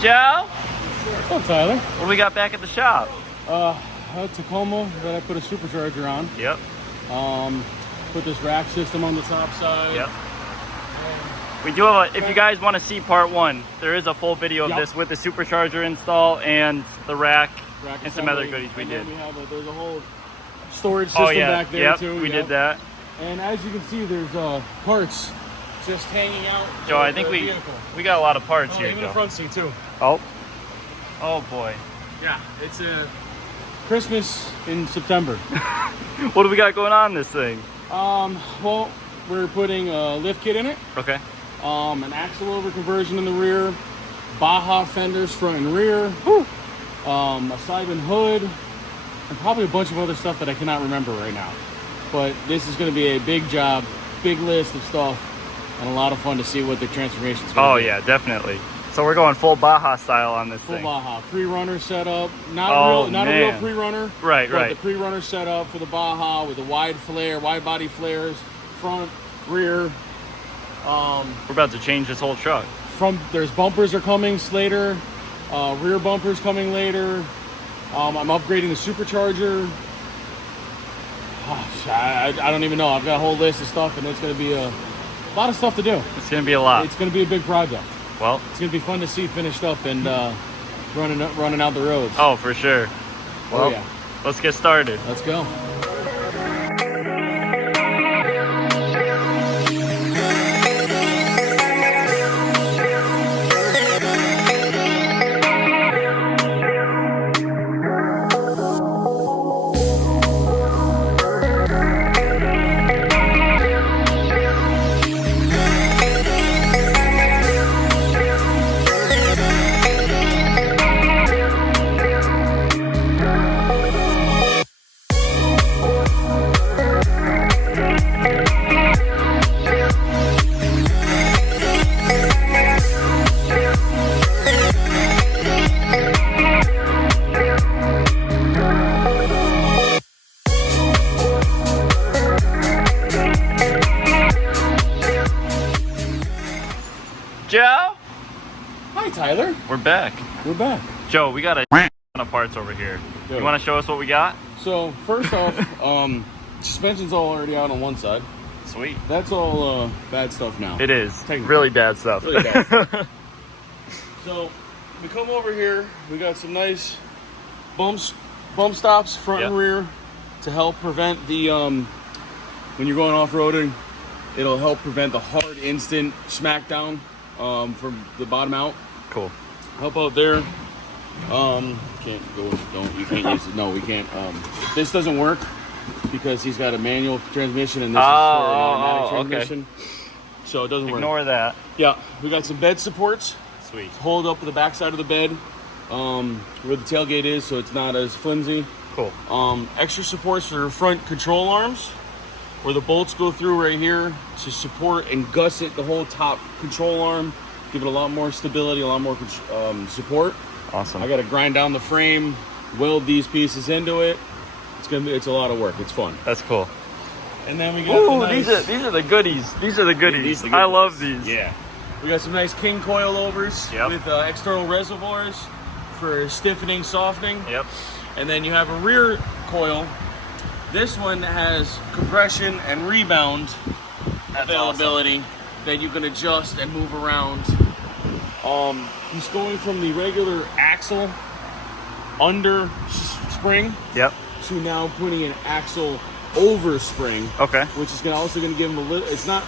Joe? What's up, Tyler? What do we got back at the shop? A Tacoma that I put a supercharger on. Yep. Put this rack system on the top side. Yep. We do have if you guys want to see part one, there is a full video of this with the supercharger install and the rack and some other goodies we did. There's a whole storage system back there too. We did that. And as you can see, there's parts just hanging out. Joe, I think we got a lot of parts here, even Joe. the front seat too. Oh boy. Yeah, it's a Christmas in September. What do we got going on in this thing? Well, we're putting a lift kit in it. Okay. An axle over conversion in the rear, Baja fenders front and rear, a Simon hood, and probably a bunch of other stuff that I cannot remember right now. But this is going to be a big job, big list of stuff, and a lot of fun to see what the transformation's going to be. Yeah, definitely. So we're going full Baja style on this thing. Full Baja, pre-runner setup, not a real pre-runner. Right. The pre-runner setup for the Baja with the wide body flares, front, rear. We're about to change this whole truck. There's bumpers are coming later, rear bumpers coming later. I'm upgrading the supercharger. I don't even know. I've got a whole list of stuff, and it's going to be a lot of stuff to do. It's going to be a lot. It's going to be a big project. Well, it's going to be fun to see finished up and running out the roads. Oh, for sure. Well, let's get started. Let's go. Joe? Hi, Tyler. We're back. Joe, we got a ton of parts over here. Dude. You want to show us what we got? So, first off, suspension's all already out on one side. Sweet. That's all bad stuff now. It is. Really bad stuff. Really bad stuff. So, we come over here. We got some nice bump stops front and rear to help prevent the, when you're going off-roading, it'll help prevent the hard instant smackdown from the bottom out. Cool. Help out there. Can't go. You can't use it. No, we can't. This doesn't work because he's got a manual transmission and this is for an automatic transmission. Okay. So it doesn't work. Ignore that. Yeah, we got some bed supports. Sweet. Hold up to the back side of the bed, where the tailgate is, so it's not as flimsy. Cool. Extra supports for front control arms, where the bolts go through right here to support and gusset the whole top control arm, give it a lot more stability, a lot more support. Awesome. I got to grind down the frame, weld these pieces into it. It's a lot of work. It's fun. That's cool. And then we got these are the goodies. These are the goodies. I love these. Yeah. We got some nice king coilovers with external reservoirs for stiffening, softening. Yep. And then you have a rear coil. This one has compression and rebound availability that you can adjust and move around. He's going from the regular axle under spring to now putting an axle over spring. Okay. Which is also going to give him a little. It's not.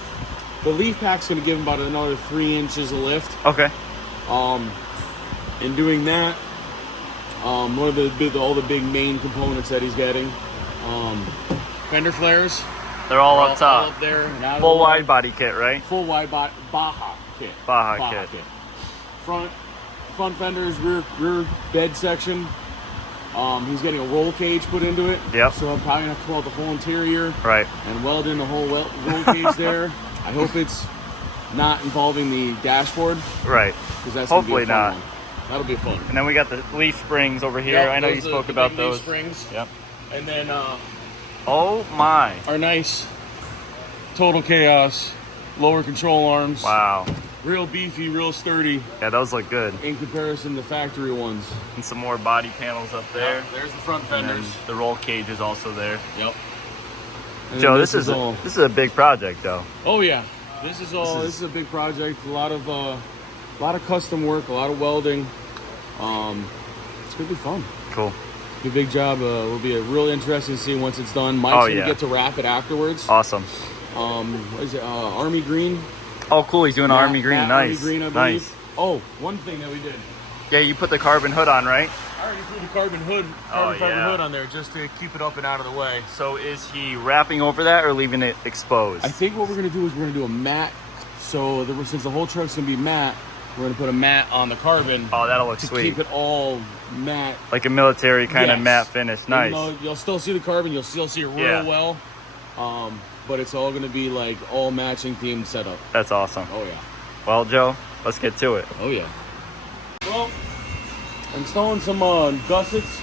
The leaf pack's going to give him about another 3 inches of lift. Okay. In doing that, one of all the big main components that he's getting, fender flares. They're all up top. All up there. Full wide body kit, right? Full wide Baja kit. Baja kit. Front fenders, rear bed section. He's getting a roll cage put into it. Yep. So I'm probably gonna have to pull out the whole interior. Right. And weld in the whole roll cage there. I hope it's not involving the dashboard. Right. Because that's hopefully not. One. That'll be fun. And then we got the leaf springs over here. I know you spoke about those. Leaf springs. Yep. And then oh my. Our nice Total Chaos lower control arms. Wow. real beefy, real sturdy. Yeah, those look good. In comparison to factory ones. And some more body panels up there. Yep, there's the front fenders. The roll cage is also there. Yep. And Joe, this is a big project, though. Oh yeah, this is a big project. A lot of custom work, a lot of welding. It's gonna be fun. Cool. Be a big job. Will be a real interesting to see once it's done. Mike's gonna get to wrap it afterwards. Awesome. What is it? Army green. Oh, cool. He's doing Army green. Nice. Army green, I believe. Nice. Oh, one thing that we did. Yeah, you put the carbon hood on, right? I already threw the carbon fiber hood on there just to keep it up and out of the way. So is he wrapping over that or leaving it exposed? I think what we're gonna do is we're gonna do a mat. So since the whole truck's gonna be matte, we're gonna put a mat on the carbon. Oh, that'll look sweet. To keep it all matte. Like a military kind of matte finish. Nice. Even though you'll still see the carbon, you'll still see it real well. But it's all gonna be like all matching themed setup. That's awesome. Oh yeah. Well, Joe, let's get to it. Oh yeah. Well, installing some gussets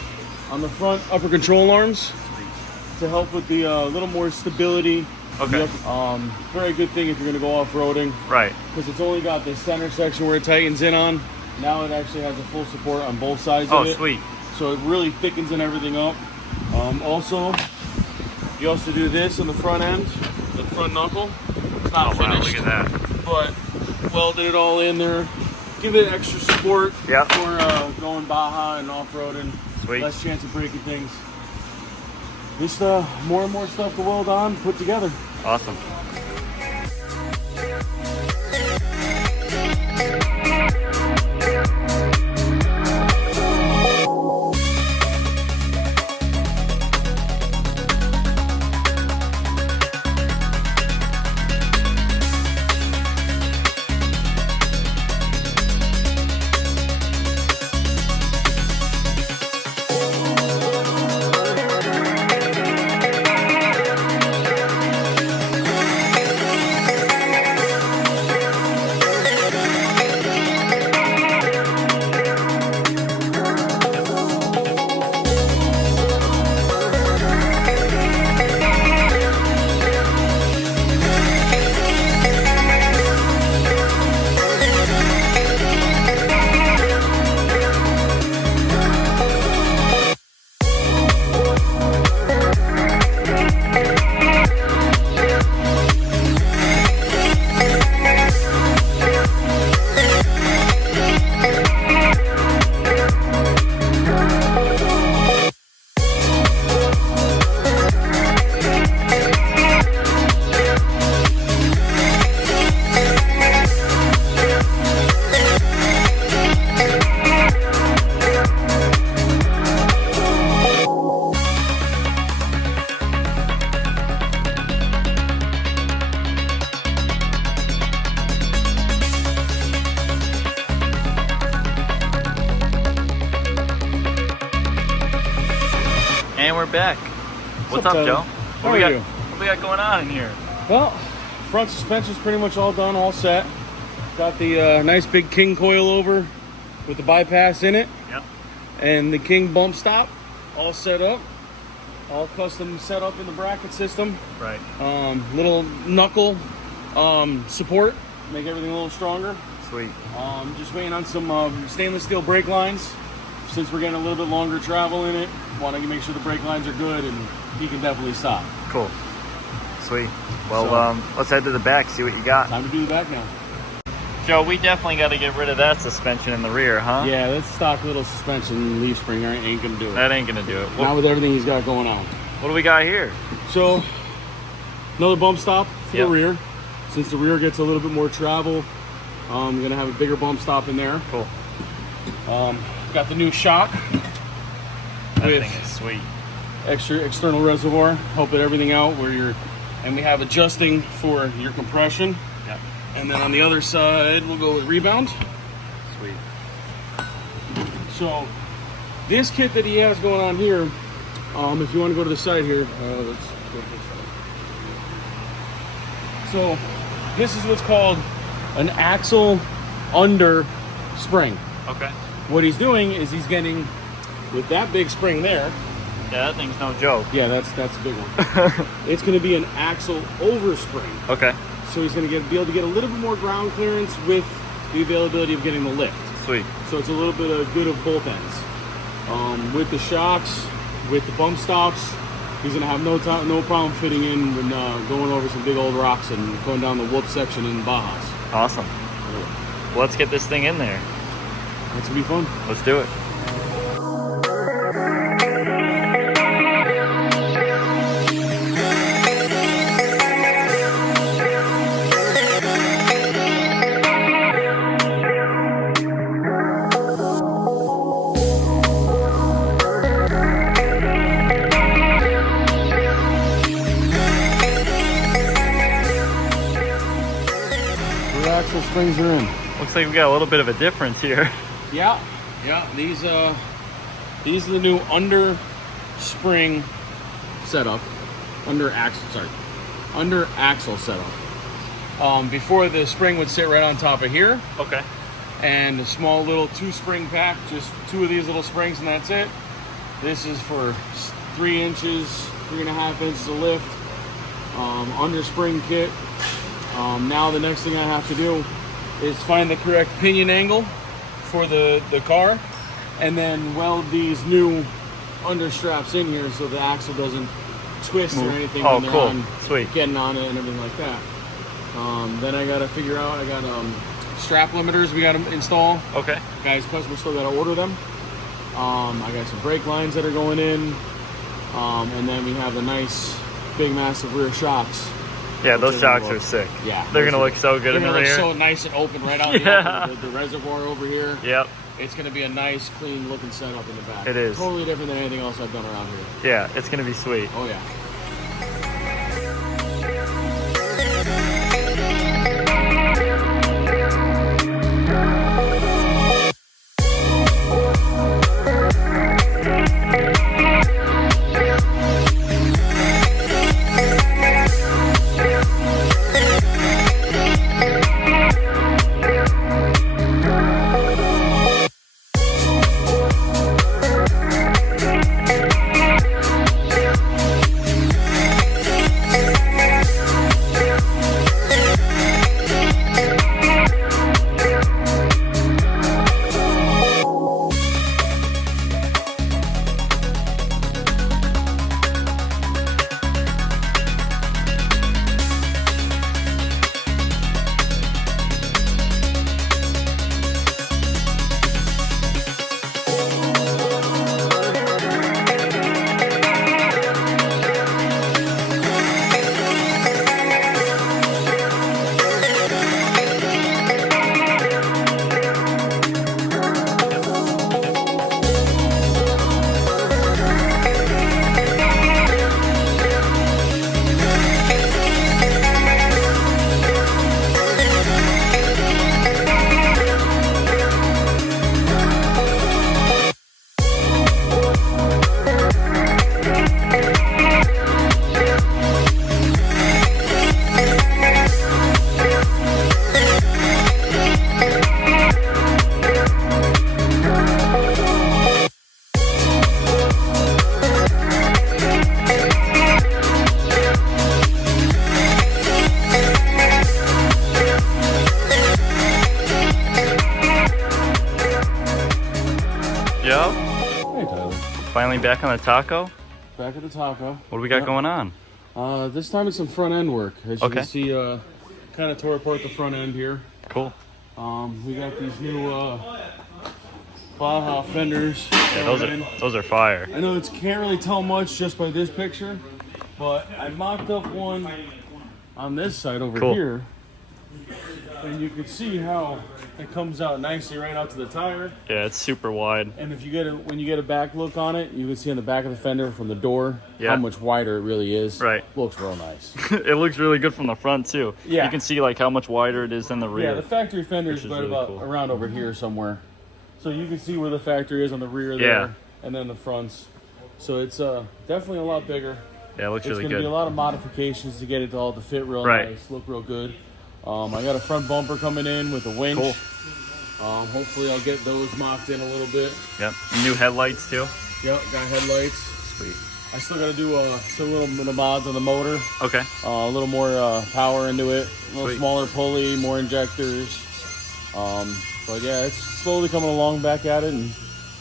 on the front upper control arms to help with the little more stability. Okay. Very good thing if you're gonna go off-roading. Right. Because it's only got the center section where it tightens in on. Now it actually has a full support on both sides of it. Oh, sweet. So it really thickens and everything up. Also, you also do this on the front end, the front knuckle. It's not finished. Wow, look at that. But welded it all in there. Give it extra support for going Baja and off-roading. Sweet. Less chance of breaking things. Just more and more stuff to weld on, put together. Awesome. And we're back. What's up, Joe? What we got going on in here? Well, front suspension's pretty much all done, all set. Got the nice big King coil over with the bypass in it. Yep. And the King bump stop all set up. All custom set up in the bracket system. Right. Little knuckle support, make everything a little stronger. Sweet. Just waiting on some stainless steel brake lines. Since we're getting a little bit longer travel in it, want to make sure the brake lines are good and he can definitely stop. Cool. Sweet. Well, let's head to the back, see what you got. Time to do the back now. Joe, we definitely got to get rid of that suspension in the rear, huh? Yeah, that stock little suspension leaf spring ain't going to do it. That ain't going to do it. Not with everything he's got going on. What do we got here? So, another bump stop for the rear. Since the rear gets a little bit more travel, I'm going to have a bigger bump stop in there. Cool. Got the new shock. That thing is sweet. Extra external reservoir, help it everything out and we have adjusting for your compression. Yep. And then on the other side, we'll go with rebound. Sweet. So this kit that he has going on here, if you want to go to the side here, let's go to this side. So this is what's called an axle under spring. Okay. What he's doing is he's getting, with that big spring there. Yeah, that thing's no joke. Yeah, that's a big one. It's going to be an axle over spring. Okay. so he's going to be able to get a little bit more ground clearance with the availability of getting the lift. Sweet. So it's a little bit of good of both ends. With the shocks, with the bump stops, he's going to have no problem fitting in when going over some big old rocks and going down the whoop section in Bajas. Awesome. Well, let's get this thing in there. That's going to be fun. Let's do it. Axle springs are in. Looks like we got a little bit of a difference here. Yeah. These are the new under spring setup, under axle setup. Before, the spring would sit right on top of here. Okay. And a small little 2-spring pack, just 2 of these little springs, and that's it. This is for 3 inches, 3.5 inches of lift. Under spring kit. Now the next thing I have to do is find the correct pinion angle for the car, and then weld these new under straps in here so the axle doesn't twist or anything when they're on, Sweet. Getting on it and everything like that. Then I gotta figure out, I got strap limiters we gotta install. Okay. Guys, customers still gotta order them. I got some brake lines that are going in, and then we have the nice big massive rear shocks. Yeah, those shocks are sick. Yeah. They're going to look so good in the rear. They're going to look so nice and open right out the reservoir over here. Yep. It's going to be a nice, clean looking setup in the back. It is. Totally different than anything else I've done around here. Yeah, it's going to be sweet. Oh, yeah. Yep. Hey, Tyler. Finally back on the taco. Back at the taco. What do we got going on? This time it's some front end work. As you Okay. can see, kind of tore apart the front end here. Cool. We got these new Baja Fenders. Yeah, those are fire. I know it can't really tell much just by this picture, but I mocked up one on this side over here, and you can see how it comes out nicely right out to the tire. Yeah, it's super wide. And if you when you get a back look on it, you can see on the back of the fender from the door Yeah. how much wider it really is. Right. Looks real nice. It looks really good from the front too. Yeah. You can see like how much wider it is than the rear. Yeah, the factory fender is Which is right really about cool. around over here somewhere. So you can see where the factory is on the rear there, Yeah. and then the fronts. So it's definitely a lot bigger. Yeah, it looks It's really going to good. be a lot of modifications to get it all to fit real Right. nice, look real good. I got a front bumper coming in with a winch. Cool. Hopefully I'll get those mocked in a little bit. Yep. New headlights too. Yep, got headlights. Sweet. I still got to do a little bit of mods on the motor. Okay. A little more power into it. A little smaller pulley, more injectors. But yeah, it's slowly coming along back at it, and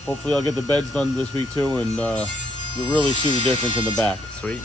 hopefully I'll get the beds done this week too, and you'll really see the difference in the back. Sweet.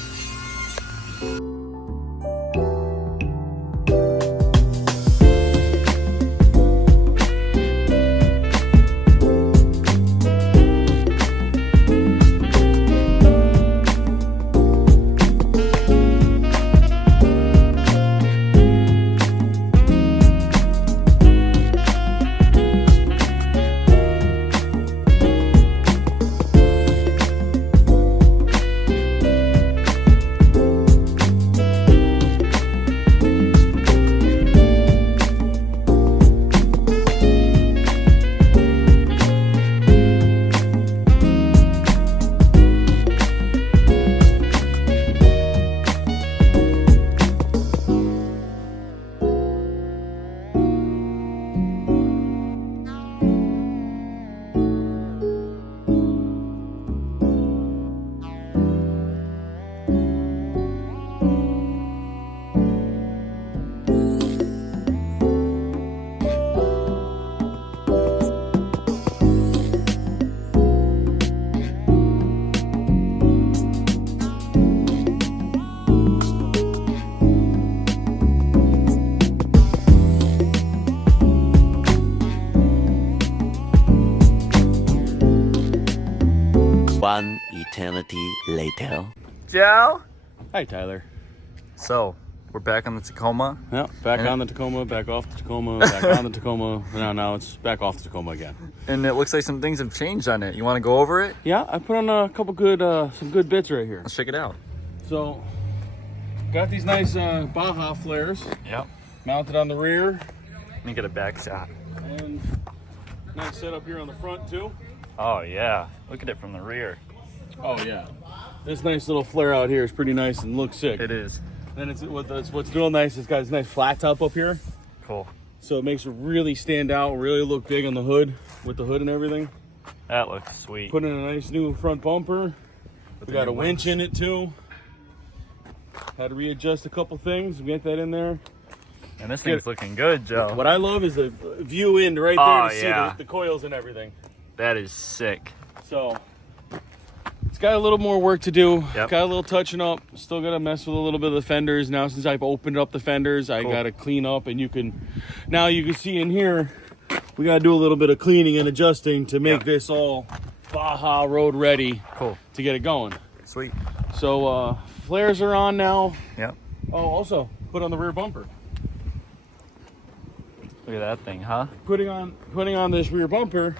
One eternity later. Joe? Hi, Tyler. So, we're back on the Tacoma. Yeah, back on the Tacoma, back off the Tacoma, back on the Tacoma. Now it's back off the Tacoma again. And it looks like some things have changed on it. You want to go over it? Yeah, I put on a couple good, some good bits right here. Let's check it out. So, got these nice Baja flares Yep. mounted on the rear, Let me get a back shot. and nice setup here on the front too. Oh, yeah. Look at it from the rear. Oh yeah, this nice little flare out here is pretty nice and looks sick. It is. And what's real nice. It's got this nice flat top up here, Cool. so it makes it really stand out, really look big on the hood with the hood and everything. That looks sweet. Put in a nice new front bumper. We got a winch in it too. Had to readjust a couple things, get that in there. And this thing's looking good, Joe. What I love is the view in right there to see the coils and everything. That is sick. So it's got a little more work to do. Yep. Got a little touching up. Still got to mess with a little bit of the fenders. Now since I've opened up the fenders, I got to clean up, and you can see in here, we got to do a little bit of cleaning and adjusting to make this all Baja road ready. Cool. To get it going. Sweet. So flares are on now. Yep. Oh, also put on the rear bumper. Look at that thing, huh? Putting on this rear bumper,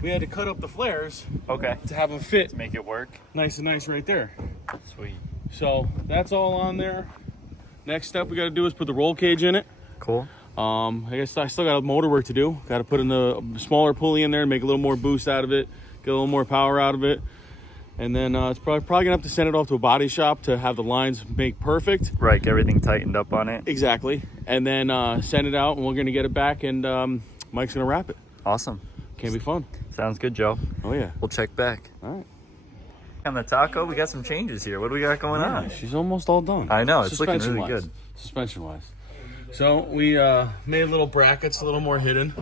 we had to cut up the flares. Okay. To have them fit Make it work. nice and nice right there. Sweet. So that's all on there. Next step we got to do is put the roll cage in it. Cool. I guess I still got motor work to do. Got to put in the smaller pulley in there, make a little more boost out of it, get a little more power out of it. And then it's probably gonna have to send it off to a body shop to have the lines make perfect. Right, get everything tightened up on it. Exactly. And then send it out, and we're gonna get it back, and Mike's gonna wrap it. Awesome. Can't be fun. Sounds good, Joe. Oh yeah. We'll check back. All right. On the taco, we got some changes here. What do we got going on? She's almost all done. I know, it's looking really good. Suspension wise. So we made little brackets, a little more hidden.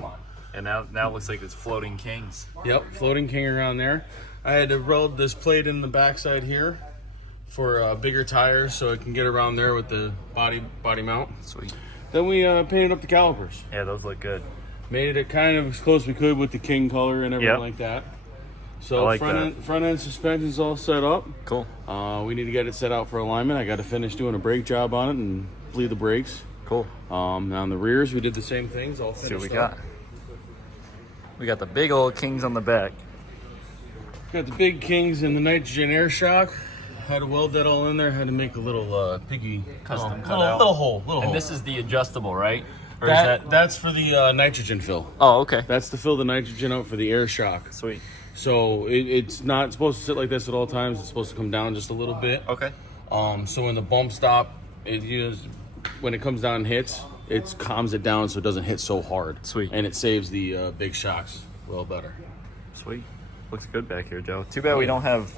And now it looks like it's floating kings. Yep, floating king around there. I had to weld this plate in the backside here for bigger tires, so it can get around there with the body mount. Sweet. Then we painted up the calipers. Yeah, those look good. Made it kind of as close as we could with the king color and everything like that. So I like front end suspension's all set up. Cool. We need to get it set out for alignment. I got to finish doing a brake job on it and bleed the brakes. Cool. On the rears, we did the same things. All finished. See what we got. We got the big old kings on the back. Got the big kings and the nitrogen air shock. Had to weld that all in there. Had to make a little piggy Custom little cutout. hole. And this is the adjustable, right? Or That's for the nitrogen fill. Oh, okay. That's to fill the nitrogen out for the air shock. Sweet. So it's not supposed to sit like this at all times. It's supposed to come down just a little bit. Okay. So when the bump stop, when it comes down and hits, it calms it down so it doesn't hit so hard. Sweet. And it saves the big shocks well better. Sweet. Looks good back here, Joe. Too bad we don't have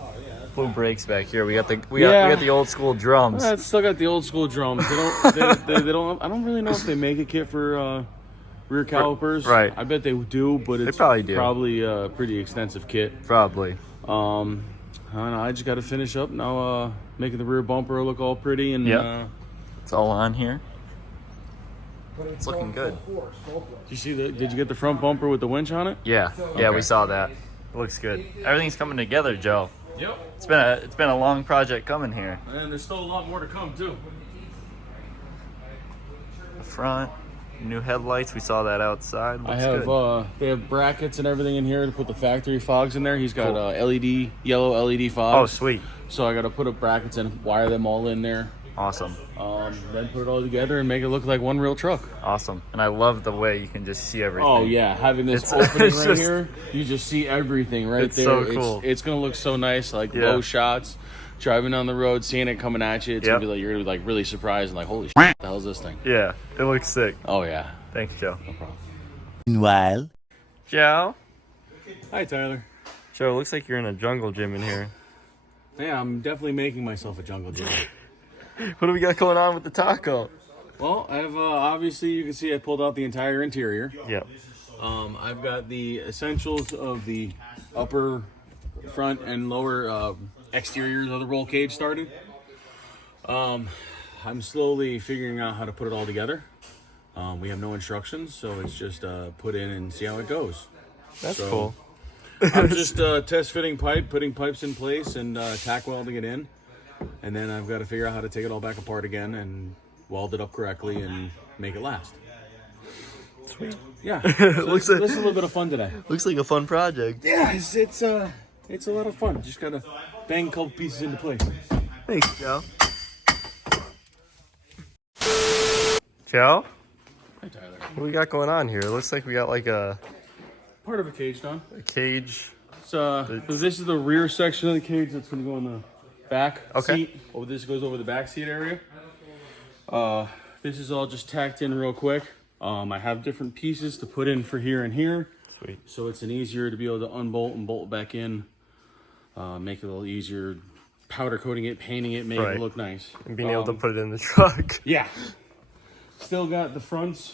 blue brakes back here. We got the old school drums. It's still got the old school drums. They don't. I don't really know if they make a kit for rear calipers. Right. I bet they do, but it's probably a pretty extensive kit. Probably. I don't know. I just got to finish up now, making the rear bumper look all pretty and. It's all on here. It's looking good. Did you get the front bumper with the winch on it? Yeah. Yeah, we saw that. It looks good. Everything's coming together, Joe. Yep. It's been a long project coming here. And there's still a lot more to come too. The front, new headlights. We saw that outside. Looks good. They have brackets and everything in here to put the factory fogs in there. He's got yellow LED fogs. Oh, sweet. So I got to put up brackets and wire them all in there. Awesome. Then put it all together and make it look like one real truck. Awesome. And I love the way you can just see everything. Oh yeah, having this opening right here, you just see everything right there. So cool. It's gonna look so nice, like low shots, driving down the road, seeing it coming at you. It's gonna be like you're gonna be like really surprised and like, holy shit, what the hell is this thing? Yeah, it looks sick. Oh yeah. Thanks, Joe. No problem. Meanwhile, Joe. Hi Tyler. Joe, looks like you're in a jungle gym in here. Yeah, I'm definitely making myself a jungle gym. What do we got going on with the taco? Well, I've obviously you can see I pulled out the entire interior. Yep. I've got the essentials of the upper, front, and lower exteriors of the roll cage started. I'm slowly figuring out how to put it all together. We have no instructions, so it's just put in and see how it goes. That's cool. I'm just test fitting pipe, putting pipes in place, and tack welding it in. And then I've got to figure out how to take it all back apart again and weld it up correctly and make it last. Sweet. Yeah. So this is a little bit of fun today. Looks like a fun project. Yeah, it's a lot of fun. Just gotta bang a couple pieces into place. Thanks, Joe. Joe? Hi, Tyler. What do we got going on here? It looks like we got like a Part of a cage, Don. cage. So this is the rear section of the cage that's gonna go in the back seat. Oh, this goes over the back seat area. This is all just tacked in real quick. I have different pieces to put in for here and here. Sweet. So it's an easier to be able to unbolt and bolt back in. Make it a little easier. Powder coating it, painting it, make it look nice. And being able to put it in the truck. Yeah. Still got the fronts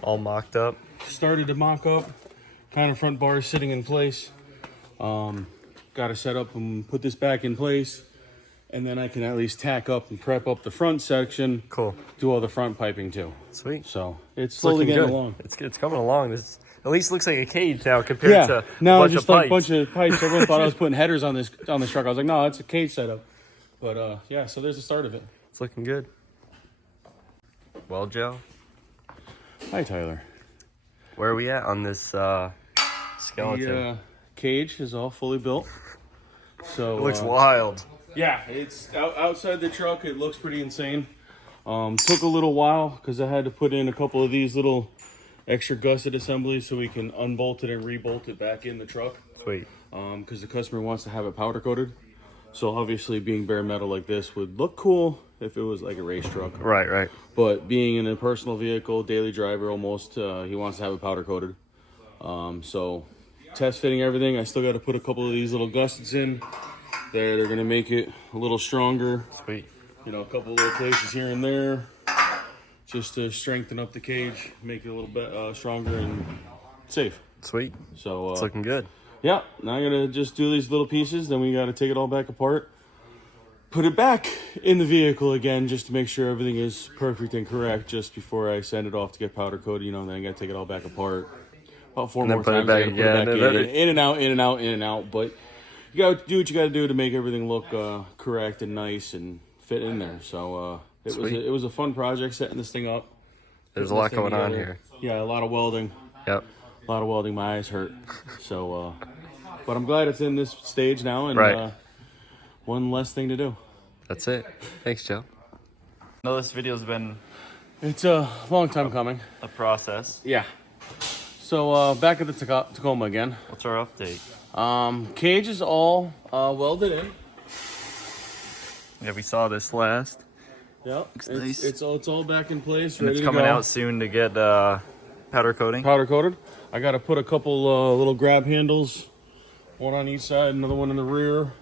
All mocked up. started to mock up. Kind of front bars sitting in place. Got to set up and put this back in place, and then I can at least tack up and prep up the front section. Cool. Do all the front piping too. Sweet. So it's slowly getting along. It's coming along. This at least looks like a cage now compared to now a bunch just of like a pipes. bunch of pipes. Everyone thought I was putting headers on this truck. I was like, no, it's a cage setup. But yeah, so there's the start of it. It's looking good. Well, Joe, Hi, Tyler. where are we at on this skeleton? The cage is all fully built. So It looks wild. yeah, it's outside the truck. It looks pretty insane. Took a little while because I had to put in a couple of these little extra gusset assemblies so we can unbolt it and rebolt it back in the truck. Sweet. Because the customer wants to have it powder coated. So obviously being bare metal like this would look cool if it was like a race truck. Right. But being in a personal vehicle, daily driver almost, he wants to have it powder coated. So test fitting everything. I still got to put a couple of these little gussets in that are going to make it a little stronger. Sweet. You know, a couple little places here and there just to strengthen up the cage, make it a little bit stronger and safe. Sweet. So It's looking good. yeah, now I'm going to just do these little pieces. Then we got to take it all back apart. Put it back in the vehicle again just to make sure everything is perfect and correct just before I send it off to get powder coated. You know, then I got to take it all back apart. About 4 more put it times. back I gotta put it again. back in and out, in and out, in and out. But you got to do what you got to do to make everything look correct and nice and fit in there. So it was a fun project setting this thing up. There's a lot going on here. Yeah, a lot of welding. Yep. A lot of welding. My eyes hurt. So, but I'm glad it's in this stage now, and one less thing to do. That's it. Thanks, Joe. I know this video's been It's a long time coming. a process. Yeah. So back at the Tacoma again. What's our update? Cage is all welded in. Yeah, we saw this last. Yep. nice. It's all back in place. And Ready it's to coming go. out soon to get powder coating. Powder coated. I got to put a couple little grab handles one on each side, another one in the rear.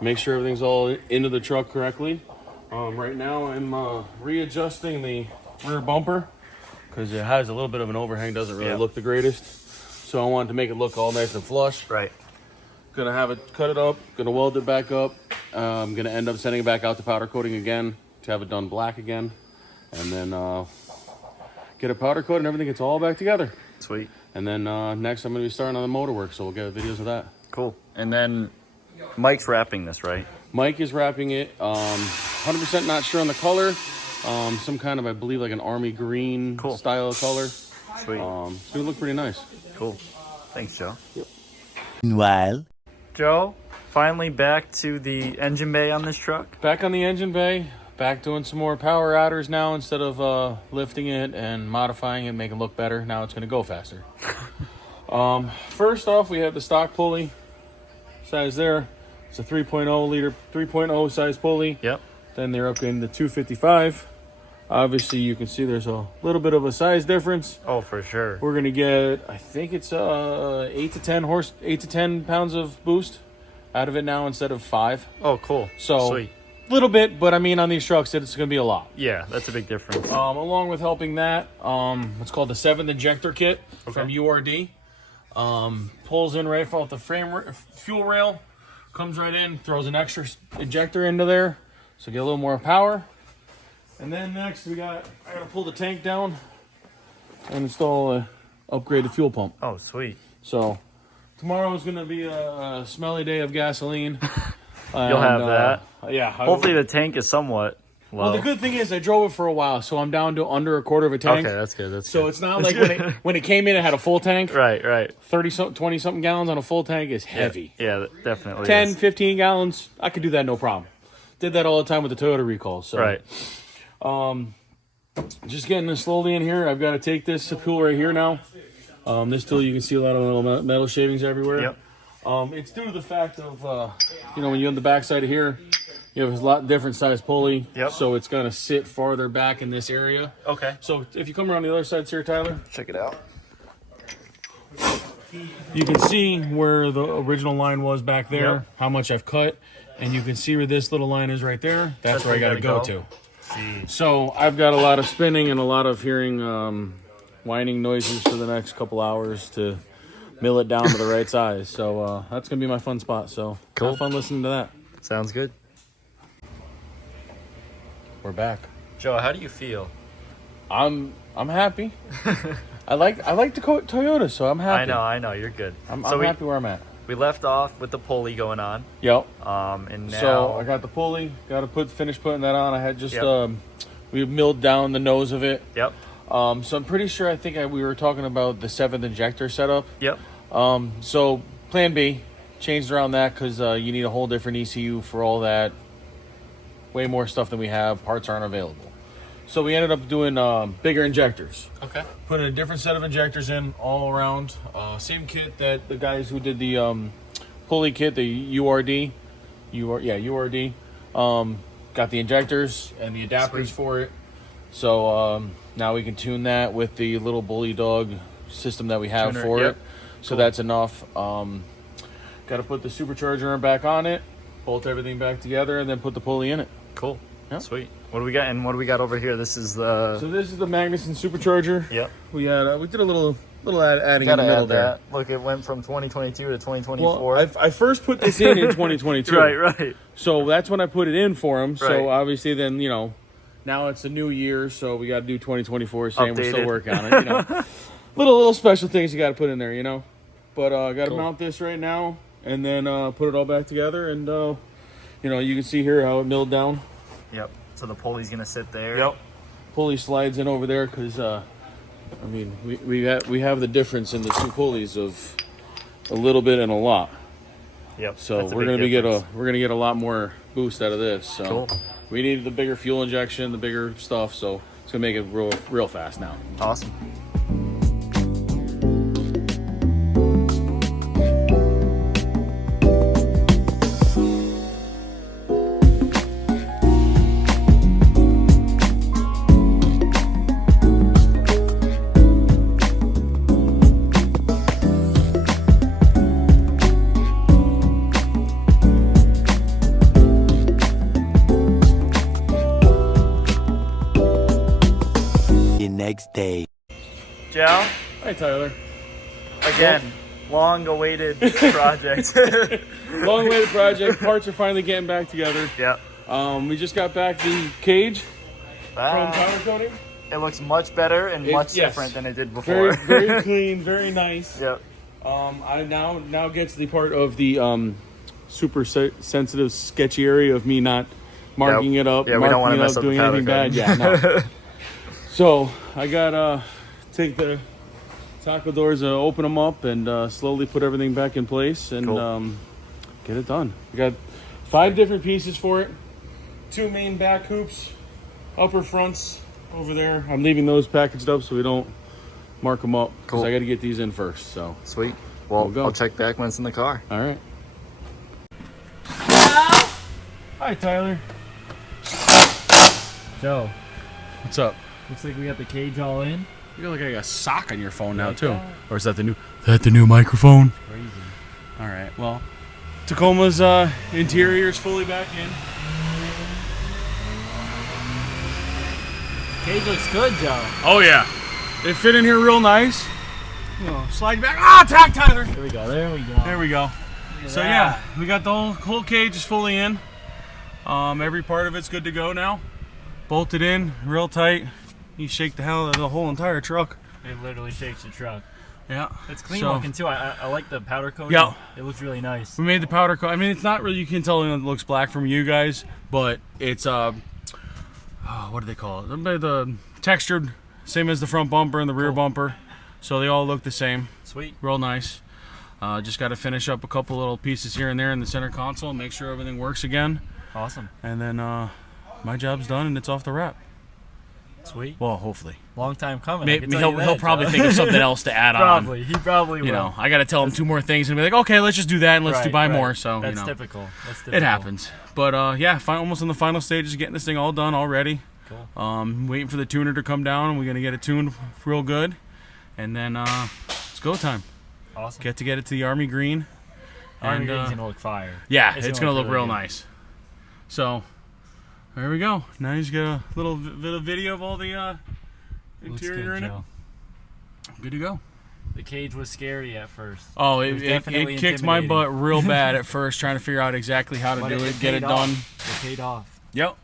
Make sure everything's all into the truck correctly. Right now I'm readjusting the rear bumper because it has a little bit of an overhang, doesn't really look the greatest. So I wanted to make it look all nice and flush. Right. Gonna have it, cut it up, gonna weld it back up. I'm gonna end up sending it back out to powder coating again to have it done black again. And then get a powder coat and everything gets all back together. Sweet. And then next I'm gonna be starting on the motor work, so we'll get videos of that. Cool. And then Mike's wrapping this, right? Mike is wrapping it. 100% not sure on the color. Some kind of, I believe, like an army green style of color. Sweet. It's gonna look pretty nice. Cool. Thanks, Joe. Yep. Meanwhile, Joe, finally back to the engine bay on this truck. Back on the engine bay. Back doing some more power adders now instead of lifting it and modifying it, make it look better. Now it's gonna go faster. First off, we have the stock pulley size there. It's a 3.0 size pulley. Yep. Then they're up in the 255. Obviously, you can see there's a little bit of a size difference. Oh, for sure. We're gonna get, I think it's 8 to 10 pounds of boost out of it now instead of 5. Oh, cool. So Sweet. Little bit, but I mean on these trucks it's gonna be a lot. Yeah, that's a big difference. Along with helping that, it's called the 7th injector kit from URD. Pulls in right off the fuel rail, comes right in, throws an extra injector into there, so get a little more power. And then next I gotta pull the tank down and install a upgraded fuel pump. Oh, sweet. So tomorrow is gonna be a smelly day of gasoline. You'll have that. Yeah. Hopefully the tank is somewhat low. Well, the good thing is I drove it for a while, so I'm down to under a quarter of a tank. Okay, that's good. So it's not like when it came in, it had a full tank. Right. 20 something gallons on a full tank is heavy. Yeah, definitely. 10, 15 gallons, I could do that no problem. Did that all the time with the Toyota recalls. So. Right. Just getting this slowly in here. I've got to take this tool right here now. This tool, you can see a lot of little metal shavings everywhere. Yep. It's due to the fact of, when you're on the back side of here, you have a lot different size pulley. Yep. So it's going to sit farther back in this area. Okay. So if you come around the other side here, Tyler. Check it out. You can see where the original line was back there, how much I've cut. And you can see where this little line is right there. That's where I got to go to. Jeez. So I've got a lot of spinning and a lot of hearing whining noises for the next couple hours to mill it down to the right size. So that's going to be my fun spot. So cool. Have fun listening to that. Sounds good. We're back. Joe, how do you feel? I'm happy. I like the Toyota, so I'm happy. I know. You're good. I'm happy where I'm at. We left off with the pulley going on. Yep. And now... So I got the pulley. Got to finish putting that on. I had just we milled down the nose of it. Yep. So I'm pretty sure. I think we were talking about the 7th injector setup. Yep. So Plan B changed around that because you need a whole different ECU for all that. Way more stuff than we have. Parts aren't available. So we ended up doing bigger injectors. Okay. Putting a different set of injectors in all around. Same kit that the guys who did the pulley kit, the URD. URD. Got the injectors and the adapters for it. So now we can tune that with the little bully dog system that we have for it. So that's enough. Got to put the supercharger back on it, bolt everything back together, and then put the pulley in it. Cool. Yep. Sweet. What do we got? And what do we got over here? This is the... So this is the Magnuson supercharger. Yep. We did a little adding in the middle there. Look, it went from 2022 to 2024. Well, I first put this in 2022. Right. So that's when I put it in for him. Right. So obviously then, now it's a new year, so we got to do 2024, saying we're still working on it, little special things you got to put in there, But I got to mount this right now and then put it all back together, and you can see here how it milled down. Yep. So the pulley's going to sit there. Yep. Pulley slides in over there because we have the difference in the two pulleys of a little bit and a lot. Yep. So we're gonna get a lot more boost out of this. So cool. We needed the bigger fuel injection, the bigger stuff. So it's gonna make it real fast now. Awesome. next day. Joe, Hi, Tyler. again, long-awaited project. Long-awaited project. Parts are finally getting back together. Yep. We just got back the cage chrome powder coating. It looks much better and much yes. different than it did before. Very, very clean, very nice. Yep. I now gets the part of the super sensitive, sketchy area of me not marking it up, Yeah, we don't want to marking it mess up, up the doing powder anything coating. bad. Yeah, no. So I got take the taco doors, open them up, and slowly put everything back in place and Cool. get it done. We got 5 different pieces for it. 2 main back hoops, upper fronts over there. I'm leaving those packaged up so we don't mark them up because Cool. I got to get these in first. So Sweet. Well, We'll go. I'll check back when it's in the car. all right. Hi, Tyler. Joe, What's up? looks like we got the cage all in. You look like a sock on your phone now Like too, that? or is that the new microphone? Crazy. All right. Well, Tacoma's interior is fully back in. Cage looks good, Joe. Oh yeah, it fit in here real nice. Slide back. Ah, attack, Tyler. There we go. There we go. There we go. So that. yeah, we got the whole cage is fully in. Every part of it's good to go now. Bolted in, real tight. You shake the hell out of the whole entire truck. It literally shakes the truck. Yeah. It's clean So- looking too. I like the powder coating. Yeah. It looks really nice. We made the powder coat. I mean, it's not really, you can tell it looks black from you guys, but it's what do they call it? The textured, same as the front bumper and the rear bumper. So they all look the same. Sweet. Real nice. Just got to finish up a couple little pieces here and there in the center console, make sure everything works again, Awesome. and then my job's done and it's off the wrap. Sweet. Well, hopefully. Long time coming. I Maybe can tell you he'll that, probably Joe. think of something else to add on. Probably. He probably will. You know, I got to tell him 2 more things and be like, okay, let's just do that and let's Right, buy right. more. So That's you know, typical. That's typical. it happens. But yeah, almost in the final stages, getting this thing all done already. Cool. Waiting for the tuner to come down. We're gonna get it tuned real good, and then it's go time. Awesome. Get it to the army green. Army and, green's gonna look fire. Yeah, it's gonna look really real good. nice. So there we go. Now you just got a little bit of video of all the Looks interior good, in Joe. it. Good to go. The cage was scary at first. Oh, was it definitely kicked my intimidating. butt real bad at first, trying to figure out exactly how to But do it, paid get it off. done. It paid off. Yep.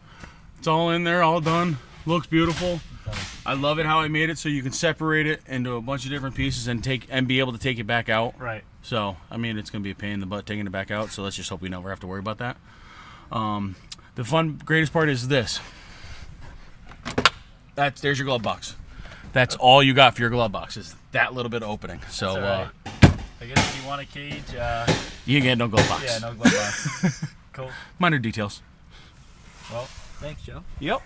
It's all in there, all done. Looks beautiful. does. I love it how I made it so you can separate it into a bunch of different pieces and be able to take it back out. Right. So, I mean, it's going to be a pain in the butt taking it back out, so let's just hope we never have to worry about that. The greatest part is this. There's your glove box. That's all you got for your glove box is that little bit of opening. So, All right. I guess if you want a cage, you get no glove box. yeah, no glove box. Cool. Minor details. Well, thanks, Joe. Yep.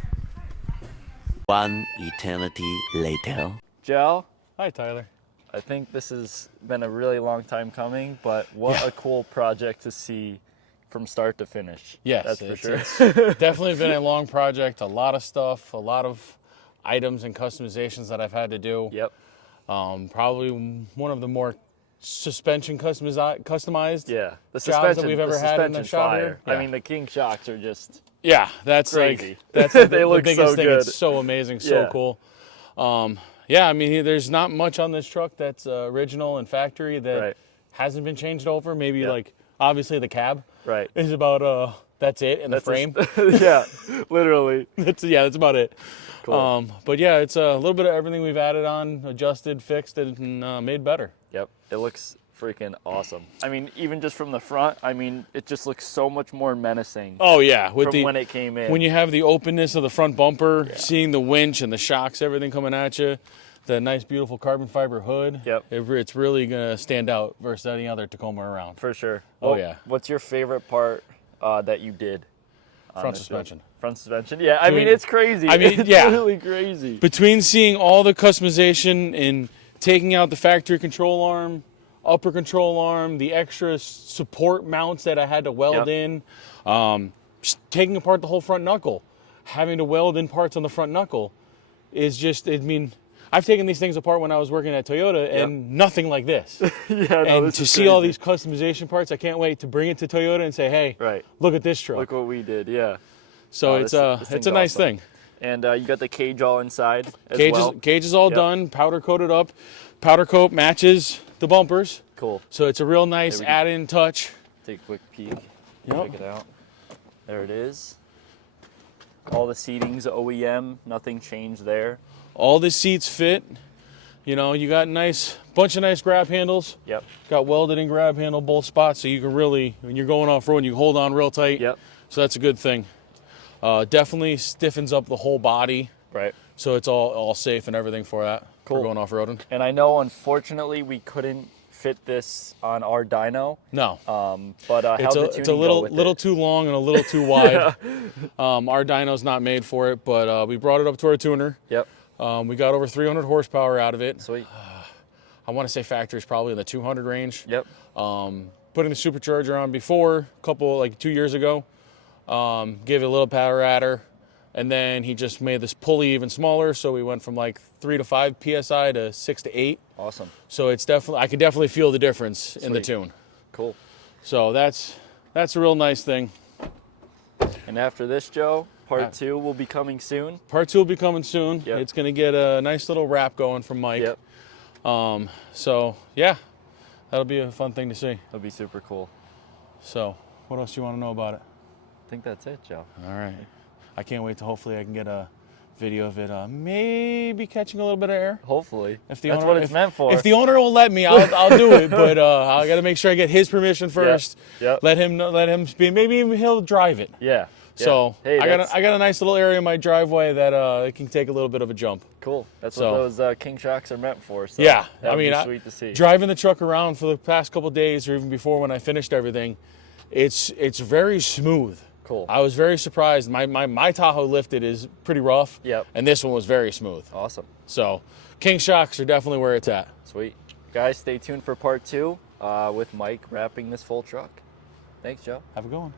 One eternity later. Joe, Hi, Tyler. I think this has been a really long time coming, but what a cool project to see from start to finish. Yes, that's for sure. It's definitely been a long project. A lot of stuff, a lot of items and customizations that I've had to do. Yep. Probably one of the more suspension customized. Yeah. The jobs suspension that we've ever the had in the suspension shop fire. here. I Yeah. mean, the King shocks are just Yeah, that's crazy. like that's They the look biggest so thing. good. It's so amazing, so Yeah. cool. Yeah, I mean, there's not much on this truck that's original and factory that Right. hasn't been changed over. Maybe Yeah. like obviously the cab right. is about that's it, and the frame. Yeah, literally. That's about it. Cool. But yeah, it's a little bit of everything we've added on, adjusted, fixed, and made better. Yep. It looks freaking awesome. I mean, even just from the front, I mean, it just looks so much more menacing Oh yeah, with from when it came in. when you have the openness of the front bumper, seeing the winch and the shocks, everything coming at you, the nice beautiful carbon fiber hood. Yep. It's really gonna stand out versus any other Tacoma around. For sure. Oh, yeah. What's your favorite part that you did? on Front this build? suspension. Front suspension. Yeah, I mean, Doing- it's crazy. I mean, it's yeah. really crazy. Between seeing all the customization and taking out the factory control arm, upper control arm, the extra support mounts that I had to weld Yep. in, just taking apart the whole front knuckle, having to weld in parts on the front knuckle is just, I mean, I've taken these things apart when I was working at Toyota and nothing like this. Yeah, no, And this to is see all crazy. these customization parts, I can't wait to bring it to Toyota and say, hey, Right. look at this truck. Look what we did. Yeah. So Oh, it's this it's thing's a nice awesome. thing. And you got the cage all inside as well. Cage is all done, powder coated up. Powder coat matches the bumpers. Cool. So it's a real nice add-in touch. Take a quick peek. Yep. Check it out. There it is. All the seating's OEM. Nothing changed there. All the seats fit. You know, you got bunch of nice grab handles. Yep. Got welded in grab handle both spots, so you can really, when you're going off-road, you hold on real tight. Yep. So that's a good thing. Definitely stiffens up the whole body. Right. So it's all safe and everything for that. Cool. For going off-roading. And I know, unfortunately, we couldn't fit this on our dyno. No. But it's a little too long and a little too wide. Our dyno's not made for it, but we brought it up to our tuner. Yep. We got over 300 horsepower out of it. Sweet. I want to say factory is probably in the 200 range. Yep. Putting the supercharger on before, 2 years ago. Gave it a little power adder, and then he just made this pulley even smaller, so we went from 3 to 5 psi to 6 to 8. Awesome. So it's I can definitely feel the difference in the tune. Cool. So that's a real nice thing. And after this, Joe, part 2 will be coming soon. Part 2 will be coming soon. Yep. It's gonna get a nice little wrap going from Mike. Yep. So yeah, that'll be a fun thing to see. That'll be super cool. So what else do you want to know about it? I think that's it, Joe. All right. I can't wait to hopefully I can get a video of it maybe catching a little bit of air. Hopefully. If the That's owner, what it's meant for. If the owner will let me, I'll do it. But I got to make sure I get his permission first. Yep. Let him speed. Maybe even he'll drive it. Yeah. So hey, I got a nice little area in my driveway that it can take a little bit of a jump. Cool. That's what those King Shocks are meant for. So yeah. I mean, sweet to see. Driving the truck around for the past couple of days, or even before when I finished everything, it's very smooth. Cool. I was very surprised. My Tahoe lifted is pretty rough. Yep. And this one was very smooth. Awesome. So King Shocks are definitely where it's at. Sweet. Guys, stay tuned for part 2 with Mike wrapping this full truck. Thanks, Joe. Have a good one.